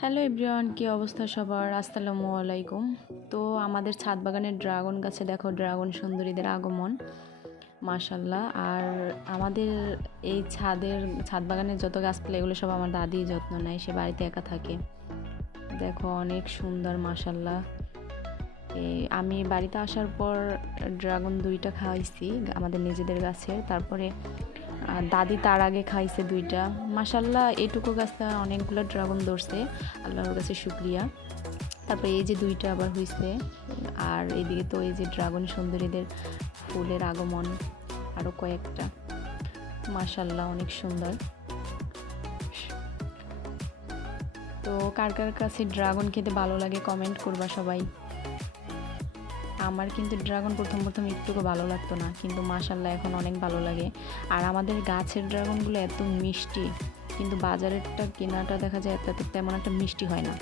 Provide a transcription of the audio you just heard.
Hello everyone, কি অবস্থা সবার? আসসালামু আলাইকুম। তো আমাদের ছাদ বাগানের ড্রাগন গাছে দেখো ড্রাগন সুন্দরীদের আগমন, মাশাল্লাহ। আর আমাদের এই ছাদ বাগানের যত গাছপালা এগুলো সব আমার দাদি যত্ন নেয়, সে বাড়িতে একা থাকে। দেখো অনেক সুন্দর মাশাল্লাহ। আমি বাড়িতে আসার পর ড্রাগন 2টা খাওয়াইছি আমাদের নিজেদের গাছের, তারপরে দাদি তার আগে খাইছে 2টা। মাশাল্লাহ এইটুকু গাছটা অনেকগুলো ড্রাগন ধরছে, আল্লাহর কাছে শুক্রিয়া। তারপরে এই যে 2টা আবার হয়েছে। আর এইদিকে তো এই যে ড্রাগন সুন্দরীদের ফুলের আগমন, আরও কয়েকটা, মাশাল্লাহ অনেক সুন্দর। তো কার কার কাছে ড্রাগন খেতে ভালো লাগে কমেন্ট করবা সবাই। আমার কিন্তু ড্রাগন প্রথম একটুকু ভালো লাগতো না, কিন্তু মাশাল্লাহ এখন অনেক ভালো লাগে। আর আমাদের গাছের ড্রাগনগুলো এত মিষ্টি, কিন্তু বাজারেরটা কেনাটা দেখা যায় তেমন একটা মিষ্টি হয় না।